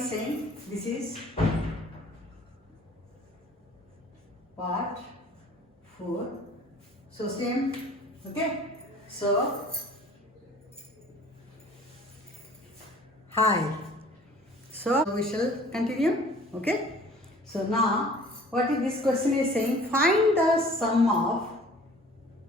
saying this is part 4. So same, okay. So hi. So we shall continue, okay. So now what is this question is saying? Find the sum of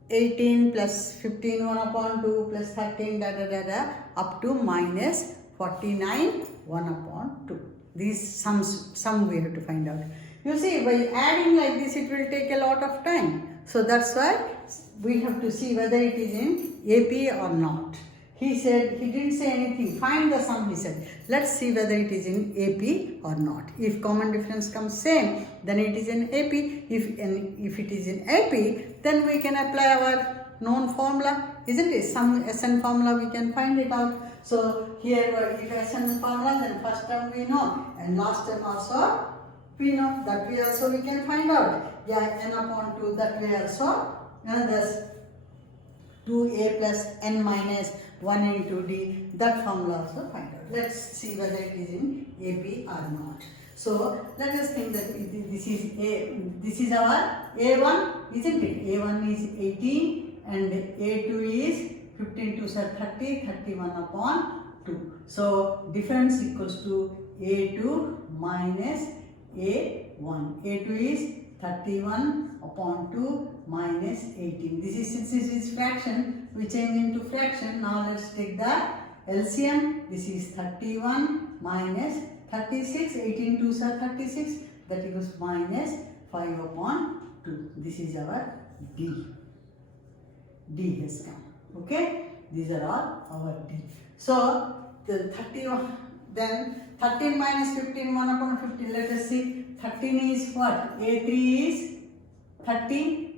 18 plus 15 1 upon 2 plus 13 da da da da up to minus 49 1 upon 2. These sum we have to find out. You see, by adding like this it will take a lot of time. So that's why we have to see whether it is in AP or not. He said, he didn't say anything. Find the sum, he said. Let's see whether it is in AP or not. If common difference comes same, then it is in AP. If it is in AP, then we can apply our known formula, isn't it? Some SN formula we can find it out. So here if SN formula, then first term we know and last term also we know. That way also we can find out. Yeah, n upon 2, that way also. Thus 2a plus n minus 1 into d, that formula also find out. Let's see whether it is in AP or not. So let us think that this is our A1, isn't it? A1 is 18 and A2 is 15 to 30, 31 upon 2. So difference equals to A2 minus A1. A2 is 31 upon 2 minus 18. Since this is fraction, we change into fraction. Now let's take the LCM. This is 31 minus 36. 18 2s are 36. That equals minus 5 upon 2. This is our D. D has come. Okay. These are all our D. So the 31, then 13 minus 15, 1 upon 15. Let us see. 13 is what? A3 is 30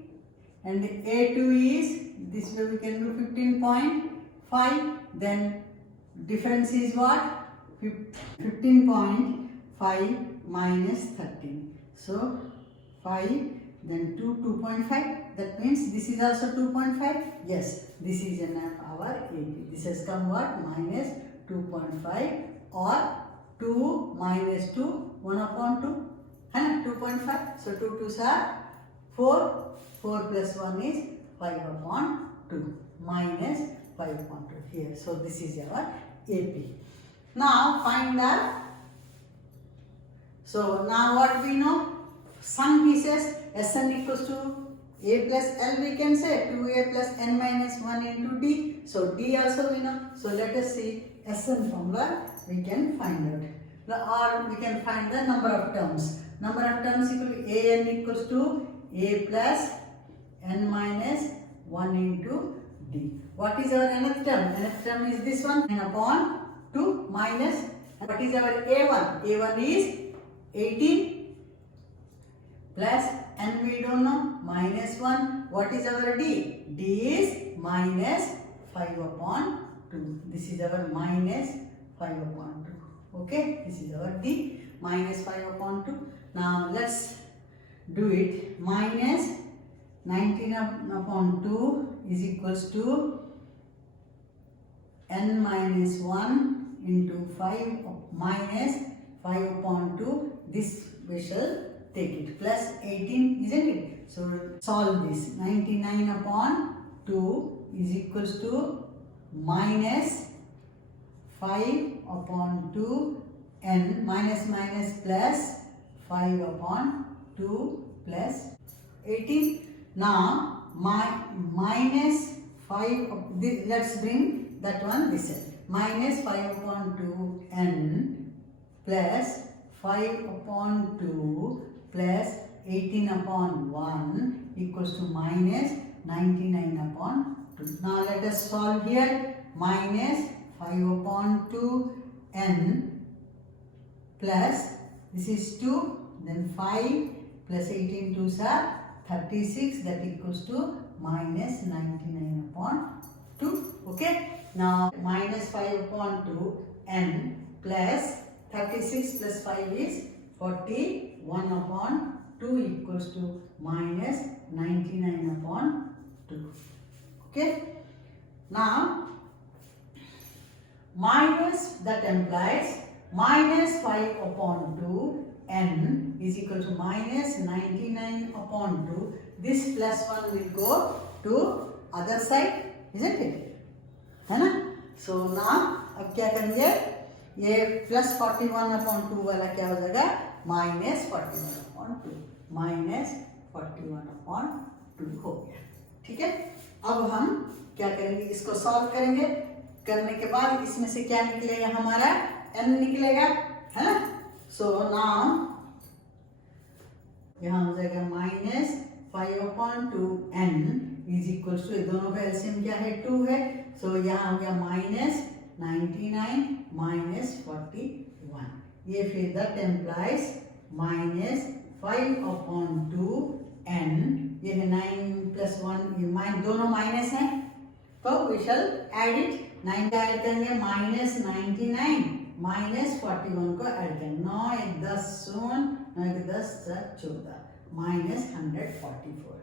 and A2 is, this way we can do 15.5. Then difference is what? 15.5 minus 13. So 5, then 2, 2.5. That means this is also 2.5. Yes, this is our AP. This has come what? Minus 2.5 or 2 minus 2, 1 upon 2. And 2.5. So 2 2s are 4. 4 plus 1 is 5 upon 2 minus 5 upon 2 here. So this is our AP. Now find the, so now what we know? Some pieces Sn equals to A plus L, we can say 2A plus n minus 1 into D. So D also we know. So let us see Sn formula we can find out. Or we can find the number of terms. Number of terms equal to An equals to A plus n minus 1 into D. What is our nth term? Nth term is this one, n upon 2 minus, what is our A1? A1 is 18 plus n we don't know, minus 1. What is our D? D is minus 5 upon 2. This is our minus 5 upon 2. Okay, this is our D, minus 5 upon 2. Now let's do it. Minus 19 upon 2 is equals to n minus 1 into 5 minus 5 upon 2. This we shall take it. Plus 18, isn't it? So solve this. 99 upon 2 is equals to minus 5 upon 2 n minus minus plus 5 upon 2 plus 18. Now minus 5, let's bring that one this side. Minus 5 upon 2 n plus 5 upon 2 plus 18 upon 1 equals to minus 99 upon 2. Now let us solve here. Minus 5 upon 2 n plus, this is 2, then 5 plus 18 2s are 36, that equals to minus 99 upon 2. Okay. Now minus 5 upon 2 n plus 36 plus 5 is 41 upon 2 equals to minus 99 upon 2. Okay. Now minus, that implies minus 5 upon 2 n is equal to minus 99 upon 2. This plus 1 will go to other side, isn't it? है ना? So now अब क्या करेंगे? ये plus 41 upon 2 वाला क्या हो जाएगा? minus 41 upon 2. minus 41 upon 2 हो गया. ठीक है? अब हम क्या करेंगे? इसको सॉल्व करेंगे. करने के बाद इसमें से क्या निकलेगा? हमारा n निकलेगा, है ना? So now यहाँ हो जाएगा minus 5 upon 2 n is equals to, दोनों का एलसीएम क्या है? 2 है. So यहाँ हो गया minus 99 minus 41. ये फिर that implies minus 5 upon 2 n. ये है 9 plus 1, ये दोनों माइनस हैं, तो we shall add it. 9 का ऐड करेंगे minus 99 minus 41 को ऐड करेंगे. 9 एक 10 शून्य, 9 एक 10 14 minus 144.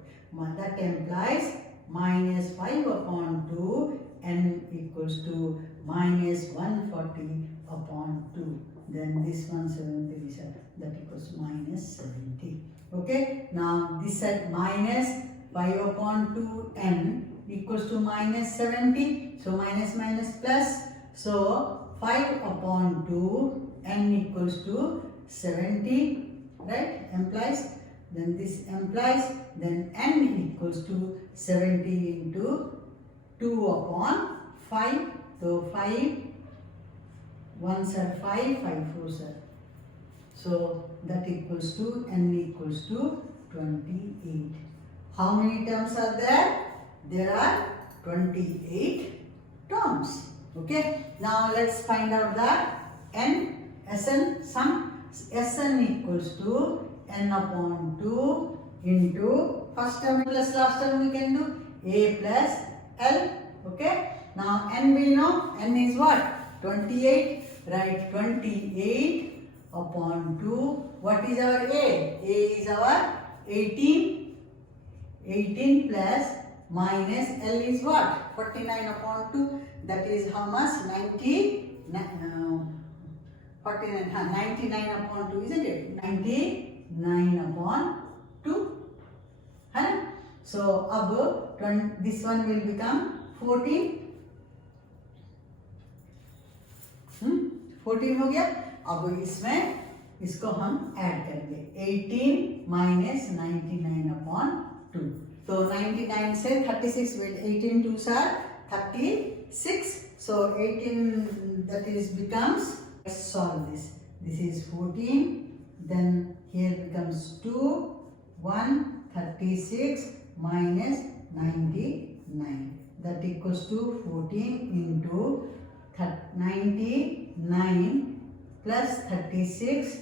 That implies minus 5 upon 2 n equals to minus 140 upon 2. Then this one 70, that equals minus 70. Okay, now this side minus 5 upon 2 n equals to minus 70. So minus minus plus. So 5 upon 2 n equals to 70, right? Implies. Then this implies, then n equals to 70 into 2 upon 5. So 5 1s are 5, 5 4s are. So that equals to n equals to 28. How many terms are there? There are 28 terms. Okay. Now let's find out the n, Sn, sum. Sn equals to n upon 2 into first term plus last term we can do a plus l. Okay. Now n we know, n is what? 28. Write 28 upon 2. What is our a? A is our 18. 18 plus minus l is what? 49 upon 2. That is how much? 99 upon 2, isn't it? 99 upon 2. है ना? So अब this one will become 14. 14 हो गया. अब इसमें इसको हम add करेंगे. 18 minus 99 upon 2. तो 99 से 36 will 18 2s are 36. So 18 that is becomes, let's solve this. This is 14. Then here becomes 2, 1, 36 minus 99. That equals to 14 into 99 plus 36,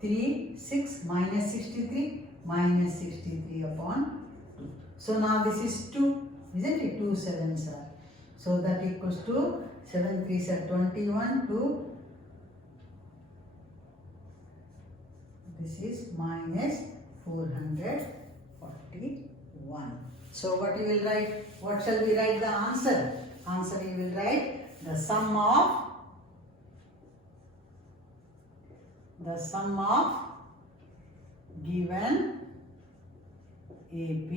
3, 6 minus 63, minus 63 upon 2. So now this is 2, isn't it? 2 7s are. So that equals to 7 3s are 21 to, this is minus 441. So what you will write? What shall we write the answer? Answer you will write the sum of given AP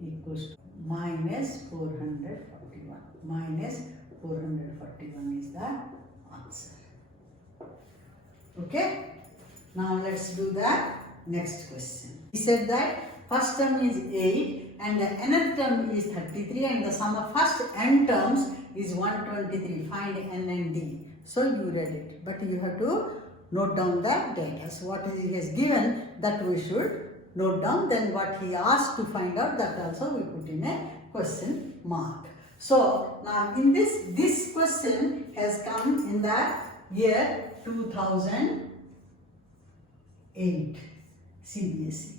equals to minus 441. Minus 441 is the answer. Okay. Now let's do the next question. He said that first term is 8 and the nth term is 33 and the sum of first n terms is 123. Find n and d. So you read it, but you have to note down the data. So what he has given, that we should note down. Then what he asked to find out, that also we put in a question mark. So now in this question has come in the year 2008 Cbse.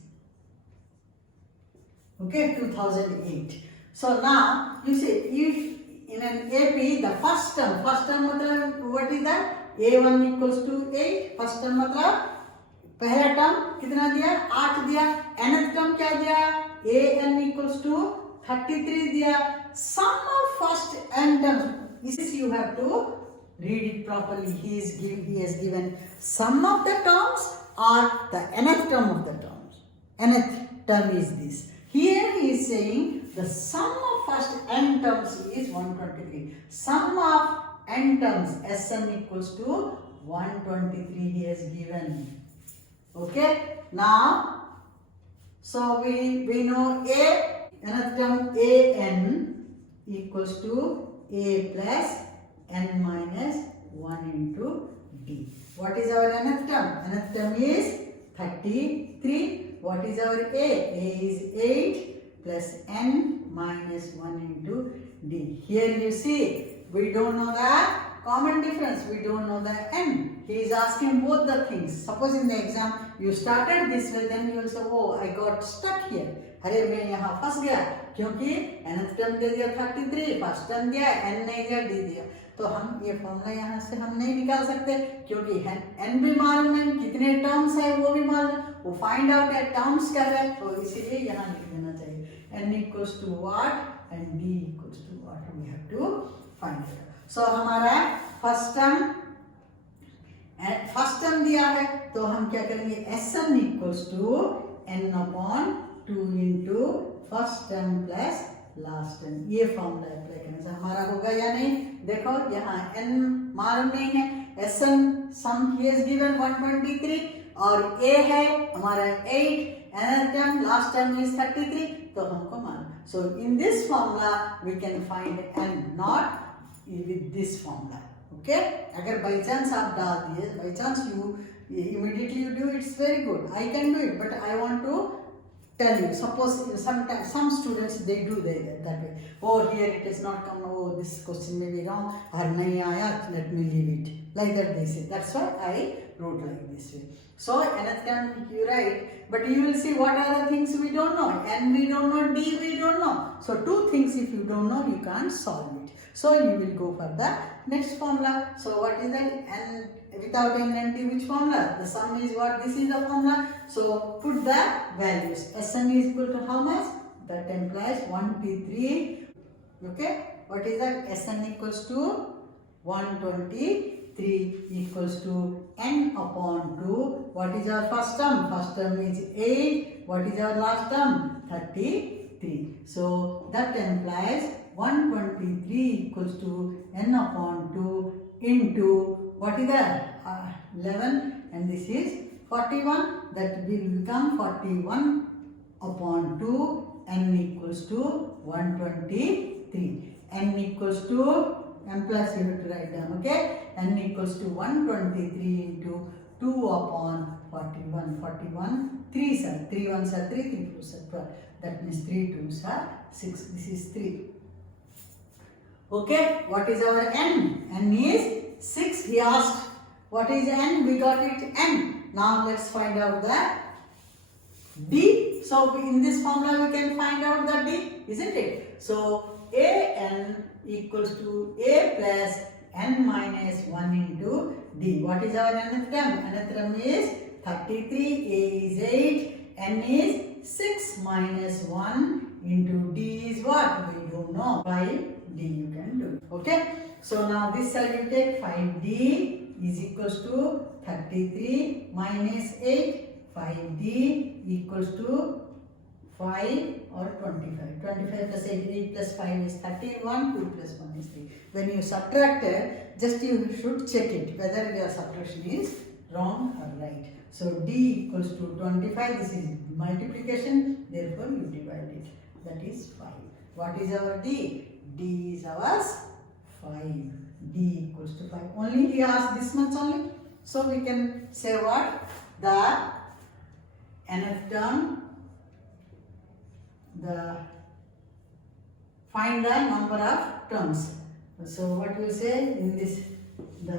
Okay, 2008. So now you see, if in an AP the first term मतलब what is that? A1 equals to 8. First term मतलब पहला term कितना दिया? 8 दिया. nth term क्या दिया? an equals to 33 दिया. Sum of first n terms. This you have to read it properly. He has given sum of the terms or the nth term of the terms. Nth term is this. Here he is saying the sum of first n terms is 123. Sum of n terms Sn equals to 123 he has given. Okay. Now, so we know A, nth term An equals to A plus n minus 1 into D. What is our nth term? Nth term is 33. What is our A? A is 8 plus n minus 1 into D. Here you see, we don't know the common difference. We don't know the n. He is asking both the things. Suppose in the exam, you started this way, then you will say, oh, I got stuck here. अरे मैं यहाँ फंस गया क्योंकि nth term दे दिया 33, first term दिया, n नहीं दिया, d दिया. तो हम ये फॉर्मूला यहाँ से हम नहीं निकाल सकते क्योंकि n भी मालूम है, कितने टर्म्स है वो भी मालूम है, वो फाइंड आउट है टर्म्स कर रहे हैं, तो इसीलिए यहाँ लिख देना चाहिए n equals to what and d equals to what we have to find it. So हमारा फर्स्ट टर्म दिया है तो हम क्या करेंगे Sn equals to n upon 2 into first term plus last term. ये फॉर्मूला अप्लाई करने से हमारा होगा या नहीं. देखो यहाँ n मालूम नहीं है. Sn sum he has given 123 और a है हमारा 8, nth term last term is 33, तो हमको मालूम. So in this formula we can find n not with this formula. Okay, अगर by chance आप डाल दिए, by chance you immediately you do, it's very good. I can do it, but I want to tell you. Suppose sometimes some students they do that way. Oh, here it has not come. Oh, this question may be wrong. Or nahi aaya, let me leave it. Like that they say. That's why I wrote like this way. So nth term you write, but you will see what are the things we don't know. N we don't know, D we don't know. So two things if you don't know, you can't solve it. So you will go for the next formula. So what is that? N without n and t, which formula? The sum is what? This is the formula. So put the values. Sn is equal to how much? That implies 123. Okay. What is that? Sn equals to 123 equals to n upon 2. What is our first term? First term is 8. What is our last term? 33. So that implies 123 equals to n upon 2 into what is that? 11, and this is 41. That will become 41 upon 2. N equals to 123. N equals to m plus you have to write down. Okay, n equals to 123 into 2 upon 41. 41 3s are 3 1s are 3, 3 2s are 12. That means 3 2s are 6. This is 3. Okay, what is our n? N is 6. He asked what is n? We got it n. Now let's find out the d. So in this formula we can find out the d, isn't it? So an equals to a plus n minus 1 into d. What is our nth term? Nth term is 33, a is 8, n is 6 minus 1 into d is what? We don't know. 5d you can do. Okay. So now this side you take 5d is equals to 33 minus 8. 5d equals to 5 or 25. 25 plus 8, 8 plus 5 is 31, 2 plus 1 is 3. When you subtracted, just you should check it whether your subtraction is wrong or right. So d equals to 25, this is multiplication, therefore you divide it. That is 5. What is our d? D is ours 5. D equals to 5. Only he asked this much only. So we can say what? The nth term, find the number of terms. So what you say in this, the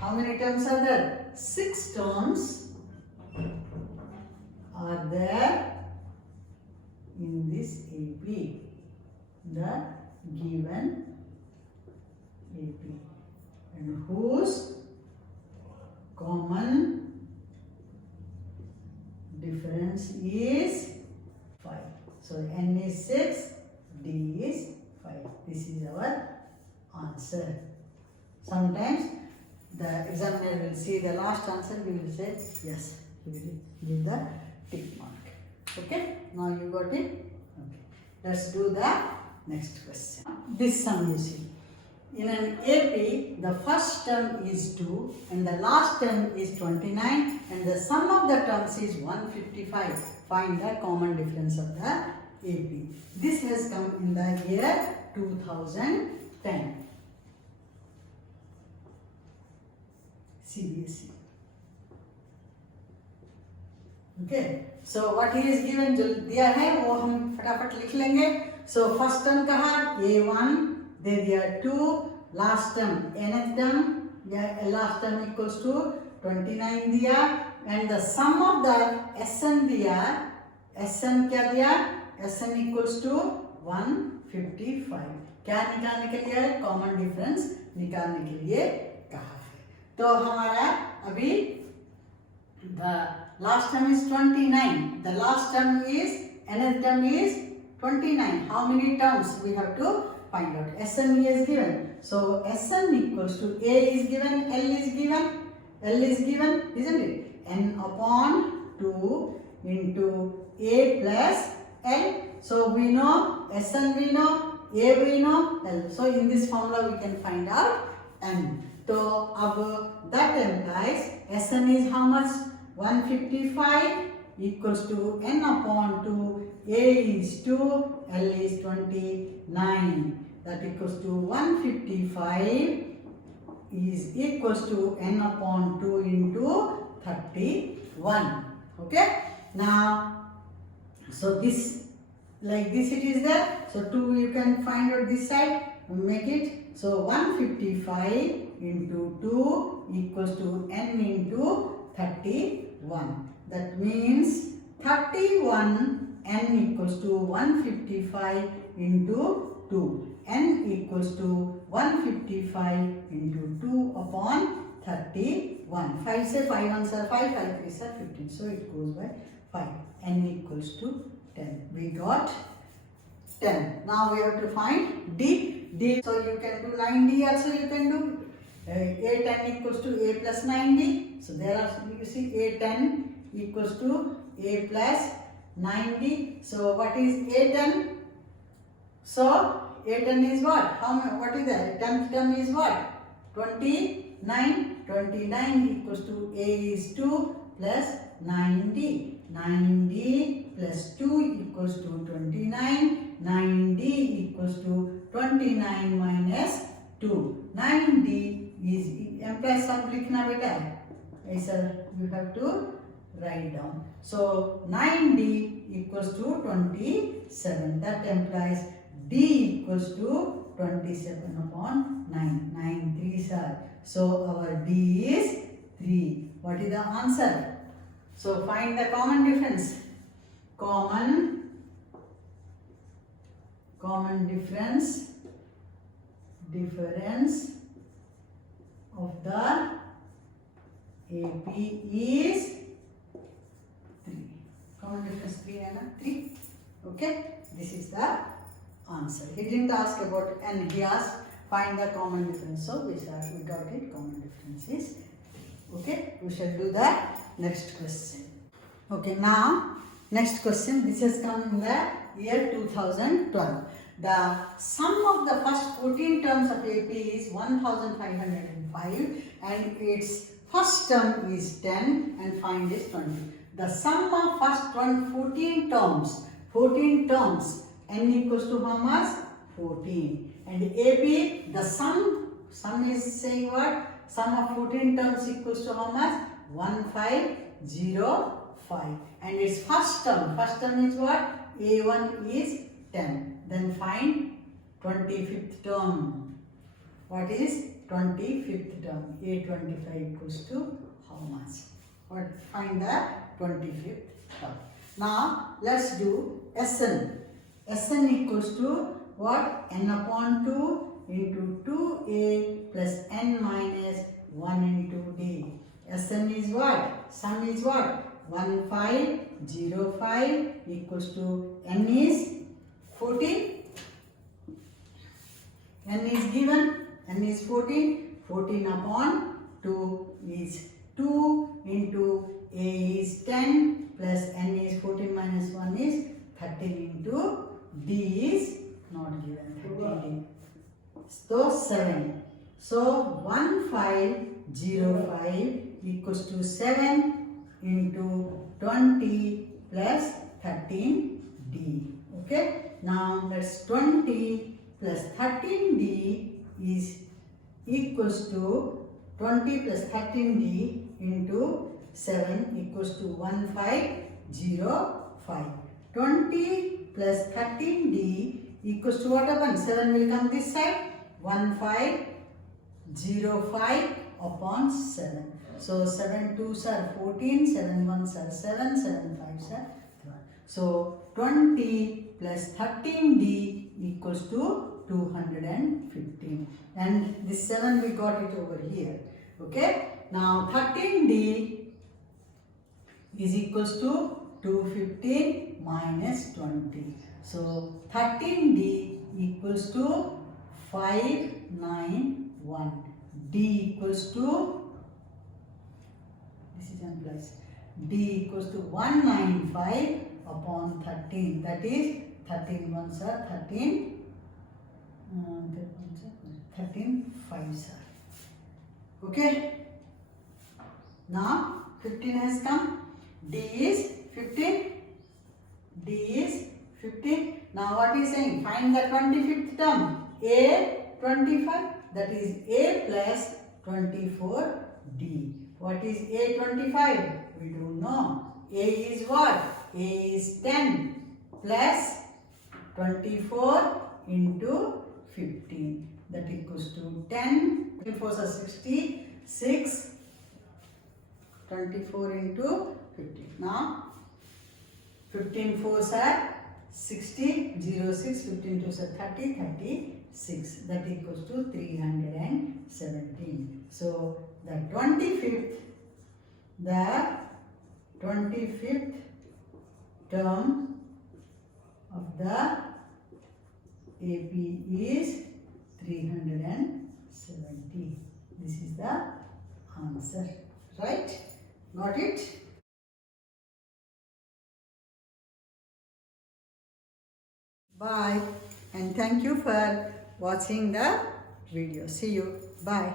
how many terms are there? 6 terms are there in this AP, the given AP, and whose common difference is 5. So n is 6, d is 5. This is our answer. answer. Sometimes the examiner will see the last answer, we will say yes, he will give the tick mark. Okay, now you got it? Okay. Let's do the next question. This sum you see. In an AP, the first term is 2 and the last term is 29 and the sum of the terms is 155. Find the common difference of the AP. This has come in the year 2010. Cbse. Okay. So what he is given जो दिया है वो हम फटाफट लिख लेंगे. So first term कहा A1 दे दिया 2, last term nth term या last term equals to 29 दिया and the sum of the Sn दिया. Sn क्या दिया? Sn equals to 155. क्या निकालने के लिए? कॉमन डिफरेंस निकालने के लिए कहा है. तो हमारा अभी the last term is 29. The last term is nth term is 29. How many terms we have to find out? Sn is given. So Sn equals to A is given, L is given, L is given, isn't it? N upon 2 into A plus L. So we know Sn we know, A we know, L. So in this formula we can find out N. So अब that implies Sn is how much? 155 equals to N upon 2. A is 2, L is 29. That equals to 155 is equals to N upon 2 into 31. Okay. Now, so this like this it is there. So 2 you can find out this side. Make it. So 155 into 2 equals to N into 31. That means 31 N equals to 155 into 2. N equals to 155 into 2 upon 31. 5 say 5 answer 5, 5 3 are 15. So it goes by 5. N equals to 10. We got 10. Now we have to find D. D. So you can do 9D also you can do. A10 equals to A plus 9D. So there are, you see A10 equals to A plus 9D. So what is A10? So A10 is what? What is that? 10th term is what? 29. 29 equals to A is 2 plus 9D. 9D plus 2 equals to 29. 9D equals to 29 minus 2. 9D is implies sum लिखना बेटा ऐसा you have to write down. So 9D equals to 27. That implies D equals to 27 upon 9. 9 3s are. So our D is 3. What is the answer? So find the common difference. Common difference of the AP is 3. Common difference 3 है ना? 3. Okay. This is the answer. He didn't ask about N. He asked find the common difference. So we got it. Common difference is 3. Okay. We shall do the next question. Okay. Now next question. This has come in the year 2012. The sum of the first 14 terms of AP is 1505 and its first term is 10 and find is 20. The sum of first 14 terms, n equals to how much? 14. And AP, the sum is saying what? Sum of 14 terms equals to how much? 1505. And its first term is what? A1 is 10. Then find 25th term. What is 25th term? A25 equals to how much? Find the 25th term. Now let's do Sn. Sn equals to what? N upon 2 into 2A plus N minus 1 into D. Sn is what? Sum is what? 1505 equals to N is 14. N is given n is 14. 14 upon 2 is 2 into a is 10 plus n is 14 minus 1 is 13 into d is not given 13d. So 7. So 1505 equals to 7 into 20 plus 13d. Okay. Now that's 20 plus 13d is equals to 20 plus 13d into 7 equals to 1505. 20 plus 13d equals to what upon 7 will come this side, 1505 upon 7. So 7 2s are 14, 7 1s are 7, 7 5s are 12. So 20 plus 13d equals to 215, and this 7 we got it over here. Okay. Now 13d is equals to 215 minus 20. So 13d equals to 591. D equals to, this is implies, D equals to 195 upon 13. That is 13 ones are 13. 13 5s are. Okay. Now 15 has come. D is 15. D is 15. Now what is saying? Find the 25th term. A 25. That is A plus 24D. What is A 25? We don't know. A is what? A is 10 plus 24 into 15. That equals to 10. 24 are 60. 6. 24 into 15. Now 15 4s are 60. 0 6. 15 2s are 30. 36. That equals to 317. So the 25th term of the AP is 370. This is the answer. Right? Got it? Bye, and thank you for watching the video. See you. Bye.